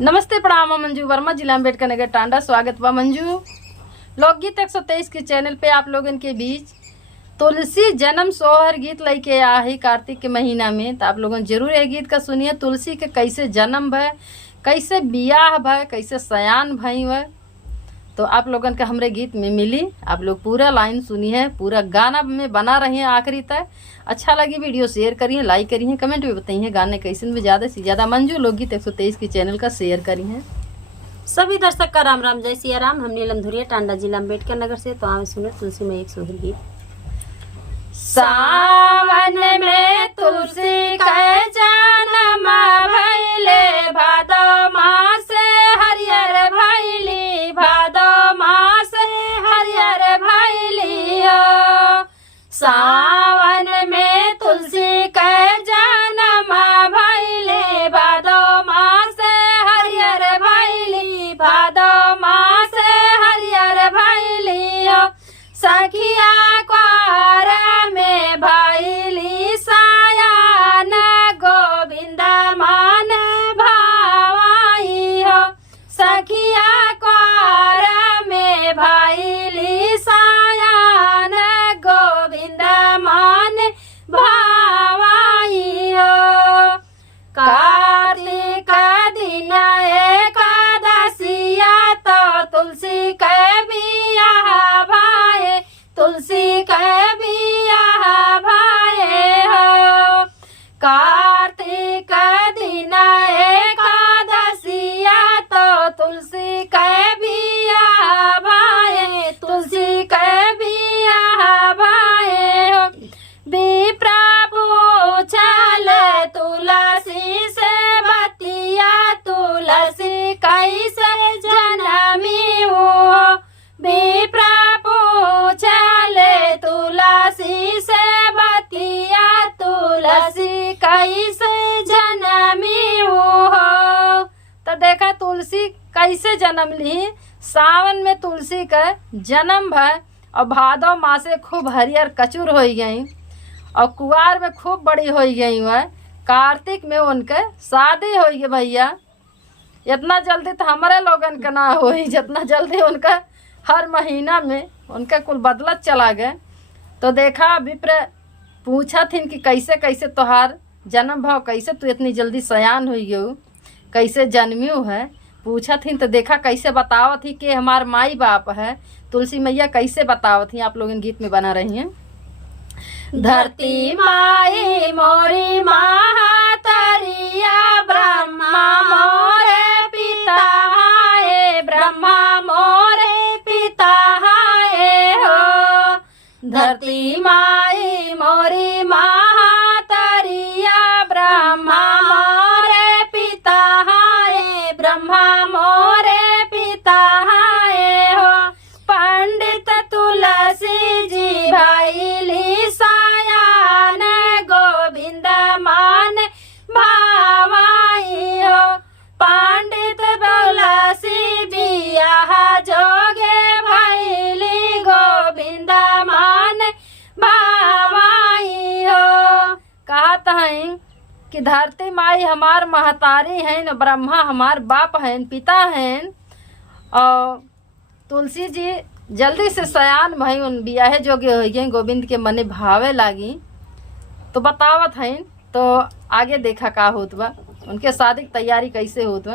नमस्ते, प्रणाम। मंजू वर्मा, जिला अम्बेडकर नगर, टांडा। स्वागत बा मंजू लोकगीत 123 के चैनल पे आप लोगन के बीच तुलसी जन्म सोहर गीत लेके आ ही कार्तिक के महीना में। तो आप लोगन जरूर ये गीत का सुनिए। तुलसी के कैसे जन्म भय, कैसे बियाह भय, कैसे सयान भई वह, तो आप लोगन के हमरे गीत में मिली। आप लोग पूरा लाइन सुनिए, पूरा गाना में बना रही आखिरी तक। अच्छा लगी वीडियो शेयर करिए, लाइक करिए, कमेंट में बताइए गाने कैसे में ज़्यादा से ज़्यादा। मंजू लोकगीत 123 के चैनल का शेयर करिए। सभी दर्शक का राम राम, जय सिया राम। हम नीलम धुरिया, टांडा, जिला अम्बेडकर नगर से। तो आवे सुने तुलसी में एक सोहर गीत। सावन में तुलसी का जन्म भइले, भादो मास हरियर भइली, भादो मास हरियर भइली हो। सावन में तुलसी का जन्म भइले, भादो मास हरियर भइली, भादो मास हरियर भइली हो। सखिया क्वार में भइली सायान, गोविंद मान भावाई हो। सखिया क्वार में भइली सायान, गोविंद मान भावाई हो। कार्तिक दिन एकादशिया तो तुलसी के बियाह भाए, तुलसी के बियाह भाए हो। कार्तिक दिन एकादशिया तो तुलसी के बियाह भाए, तुलसी के बियाह भाए हो। विप्रा पूछल तुलसी से बतिया, तुलसी कैसे जनमी हो। विप्रा पूछल तुलसी से बतिया, तुलसी कैसे जनमी हो। तो देखा तुलसी कैसे जन्म ली। सावन में तुलसी का जन्म भय और भादो मासे खूब हरियर कचूर हो गई और कुआर में खूब बड़ी हो गई वह। कार्तिक में उनके शादी हो गई भैया। इतना जल्दी तो हमारे लोगन का ना हो, जितना जल्दी उनका हर महीना में उनका कुल बदलत चला गए। तो देखा विप्र पूछा थी कि कैसे कैसे तोहार जन्म भाव, कैसे तू इतनी जल्दी सयान हुई हो, कैसे जन्मियो है। पूछा थी तो देखा कैसे बतावत थी कि हमार माई बाप है। तुलसी मैया कैसे बतावत थी, आप लोग इन गीत में बना रही हैं। धरती माई मोरी महातरिया, ब्रह्मा मोरे पिता हाय, ब्रह्मा मोरे पिता हाय हो। धरती माई मोरी महातरिया, ब्रह्मा मोरे पिता हाय, ब्रह्मा मोरे पिता हाय हो। पंडित तुलसी जी भइली सायान, गोविंद मान भावाई हो। पंडित तुलसी बियाह जोगे भइली, गोविंद मान भावाई हो। कहत हैं कि धरती माई हमार महतारी हैं, ब्रह्मा हमार बाप हैं, पिता हैं। और तुलसी जी जल्दी से सयान भई, उन बियाहे जोगे हो गए, गोविंद के मने भावे लागी। तो बतावत हैं। तो आगे देखा का होत बा, उनके शादी की तैयारी कैसे होत बा।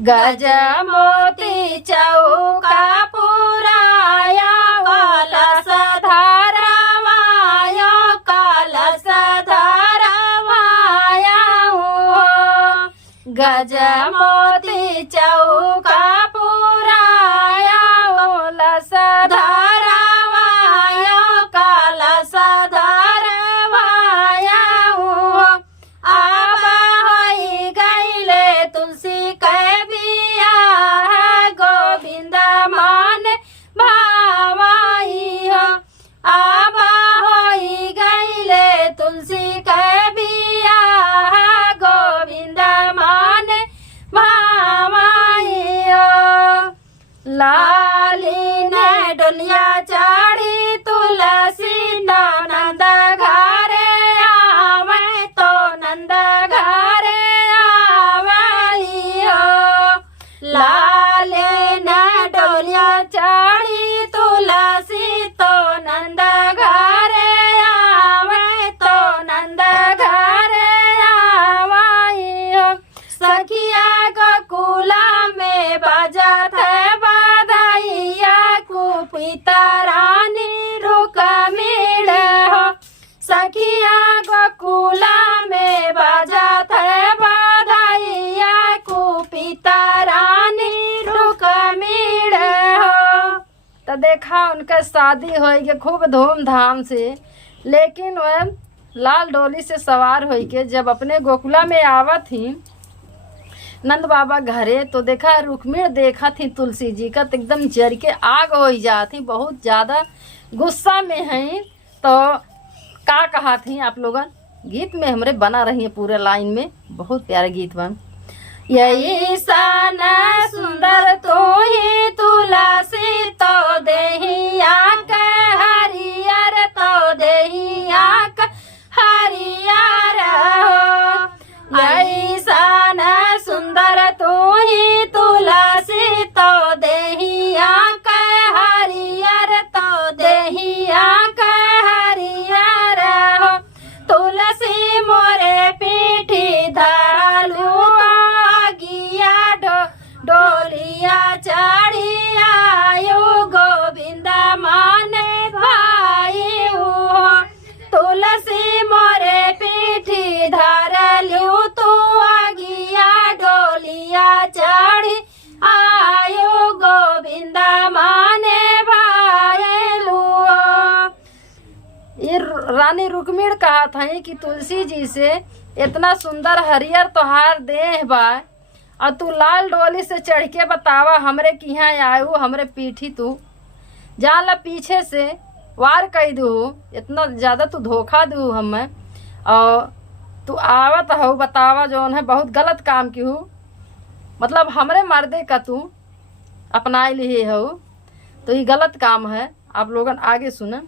गज मोती चौका पुराया, कलश धरवाया, कलश धरवाया हो। गज मोती चौका पुराया, कलश धरवाया, कलश धरवाया हो। अब होई गईले तुलसी के बियाह, गोविंद मान भावाई हो। अब होई गईले तुलसी के बियाह, गोविंद मान भावाई हो। लाली ने डोलिया सखिया गोकुला में बजत है बधाइया कुपिता रानी रुक्मिण हो। सखिया गोकुला में बजत है बधाइया कुपिता रानी रुक्मिण हो। तो देखा उनका शादी हो के खूब धूमधाम से, लेकिन वह लाल डोली से सवार हो के जब अपने गोकुला में आवत थी नंद बाबा घरे, तो देखा रुक्मिण देखा थी तुलसी जी का तो एकदम जर के आग हो जाती, बहुत ज़्यादा गुस्सा में हैं। तो का कहा थी आप लोगन गीत में हमरे बना रही है पूरे लाइन में, बहुत प्यारा गीत बन। यही सन सुंदर तो ही तुलसी तो देहिया के हरियर तो देहिया के हरियर हो। यही सन सुंदर तो ही तुलसी तो देहिया के हरियर तो देहिया के हरियर हो। तुलसी मोरे पीठी धरालू आगिया डोलिया चढ़ी आयो गोविंद माने भाई हो। तुलसी मोरे पीठी धरलू तू आगिया डोलिया चढ़ी आयो गोविंद माने भाई लो। ये रानी रुक्मिण कहा था कि तुलसी जी से इतना सुंदर हरियर तोहार देह बा और तू लाल डोली से चढ़ के बतावा हमरे किहाँ आयु, हमरे पीठी तू जान ला पीछे से वार कह दू, इतना ज़्यादा तू धोखा दू हमें और तू आवत हो बतावा जौन है बहुत गलत काम की हूँ, मतलब हमरे मर्दे का तू अपना लिए हो, तो ये गलत काम है। आप लोगन आगे सुने।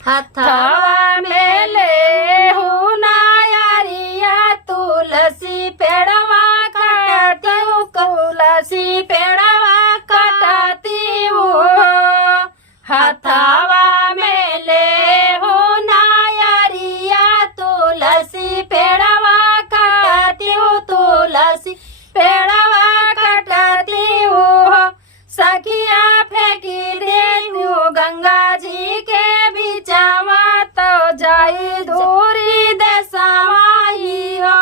हथवा में ले हूँ नायरिया तुलसी पेड़वा कटती हूँ, तुलसी पेड़वा कटती हूँ। हथवा में ले हूँ नायरिया तुलसी पेड़वा कटती हूँ, तुलसी पेड़वा कटती हूँ। सखिया फेंकी देती हूँ गंगा जी के बीचवा तो जाई दूरी देसवाई हो।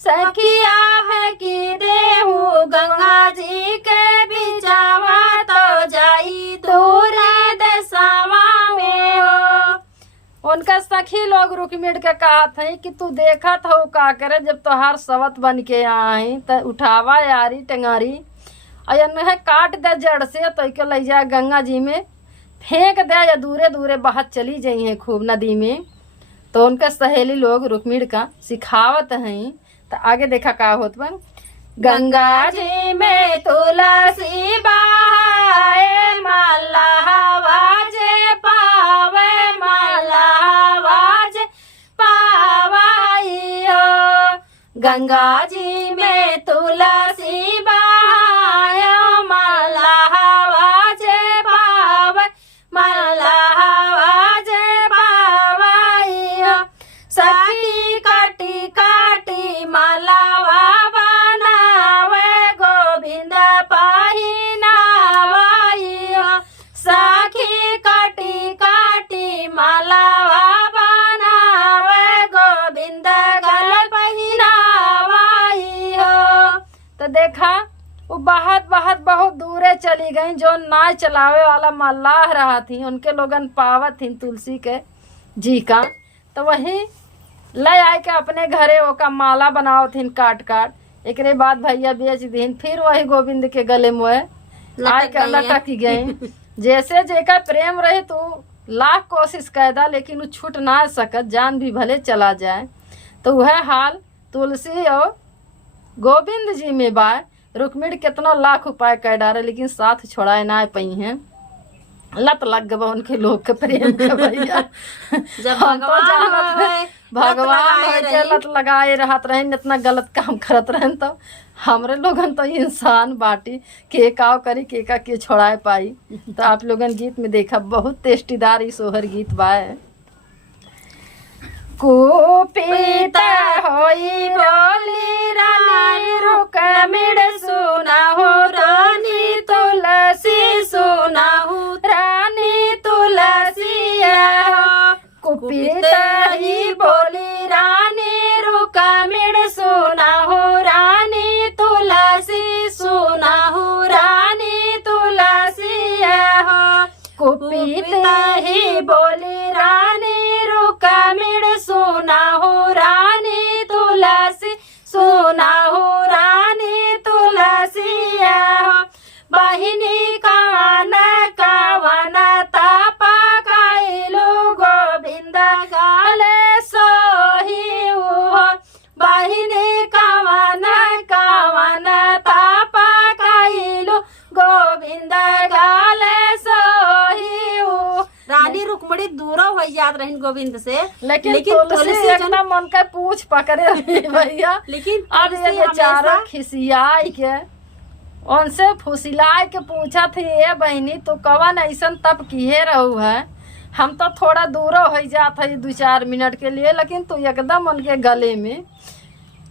सखिया फेंकी दे हूँ गंगा जी के बीचवा तो जाई दूरी देसवा में हो। उनका सखी लोग रुक्मिण के कहा था कि तू देखा था का करे जब तोहार सवत बन के आई तो उठावा यारी टंगारी और काट दे जड़ से तो के ले जा गंगा जी में फेंक दे या दूरे दूरे बहत चली जाई हैं खूब नदी में। तो उनका सहेली लोग रुक्मिण का सिखावत हैं। तो आगे देखा का होत बन। गंगा जी में तुलसी बहाए माला वाजे पावे माला वाजे पावाई हो। गंगा जी में तुलसी बहाए माला वाजे पावे माला वाजे पावाई हो। सखी काटी काटी मालावा बनावे गोविंद पहिनावाई हो। सखी काटी काटी मालावा बनावे गोविंद गल पहिनावाई हो। तो देखा वो बहुत दूरे चली गई। जो नाव चलावे वाला मल्लाह रहा थी उनके लोगन पावत थी तुलसी के जी का, तो वही ले आए के अपने घरे ओका माला बनाओ थीन काट काट। एक बाद भैया बेच दीन, फिर वही गोविंद के गले में आए के लटक गई। जैसे जेका प्रेम रहे तो लाख कोशिश कैदा लेकिन वो छूट ना सकत, जान भी भले चला जाए। तो वह हाल तुलसी और गोविंद जी में बा। रुक्मिण कितना लाख उपाय कर डारे लेकिन साथ छोड़ाए ना पाई हैं। लत लग गवा उनके लोग के प्रेम के भैया। जब भगवान के लत लगाए रहत रहे, इतना गलत काम करत रहे। तो हमरे लोगन तो इंसान बाटी के काव करी के का के छोड़ाए पाई। तो आप लोगन गीत में देखा बहुत टेस्टीदार ई सोहर गीत बाए। कुपित होई बोली रानी बहिनी कवन कवन तप कैलू गोविंद गाले सोही हो बहिनी कवन कवन तप कैलू गोविंद गाले सोही हो। रानी रुक्मणी दूर हो जात रही गोविंद से, लेकिन तुलसी एकदम मन के पूछ पकड़े रही भैया। लेकिन अब ये बेचारा खिसियाई के उनसे फुसिलाए के पूछा थी, ये बहनी तू कवन ऐसन तब किए रहू है। हम तो थोड़ा दूर हो जात है 2-4 मिनट के लिए, लेकिन तू एकदम उनके गले में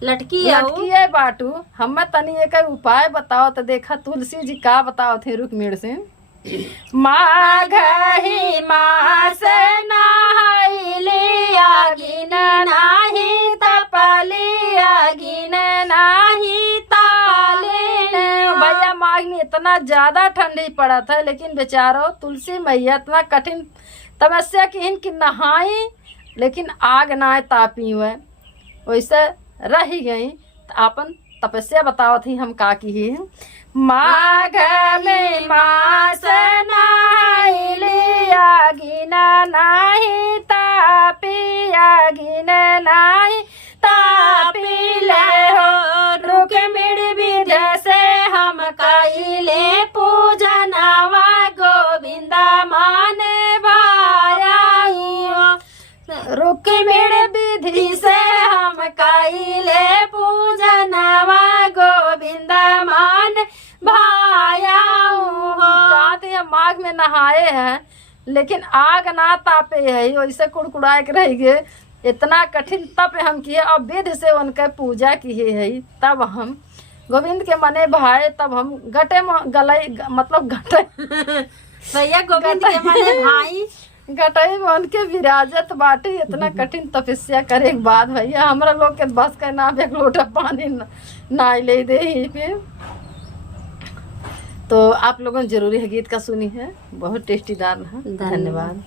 लटकी है बाटू। हमें तनी एक उपाय बताओ तो देखा तुलसी जी का बताओ थे रुक्मिणी से। माघ ही मास नहाइली आगिन नाही तपली आगिन नाही ताले। भैया माघ में इतना ज्यादा ठंडी पड़ा था, लेकिन बेचारो तुलसी मैया इतना कठिन तपस्या की कि नहाई लेकिन आग ना तापी हुए वैसे रही गई। अपन तपस्या बताओ थी हम का की है। माघ में मास नहाइली आगिन नाही तापी आगिन नाही तापी ले हो रुक्मिणी विधि से हम कैले पूजनवा गोविंद माने भाया। रुक्मिणी विधि से हम कैले पूजनवा गोविंद मान भाया। कहते माघ में नहाए हैं लेकिन आग ना तापे है, वैसे कुड़कुड़ाए के रह गए। इतना कठिन तप हम किए और विधि से उनके पूजा किए है, तब हम गोविंद के मने भाए। तब हम गटे में गलई मतलब गटे भैया गोविंद के मने भाई गटई में उनके विराजत बाटे। इतना कठिन तपस्या करे के बाद भैया हमरा लोग के बस का ना एक लोटा पानी ना ले दे पे। तो आप लोगों ने जरूरी है गीत का सुनी है, बहुत टेस्टी दाल है। धन्यवाद।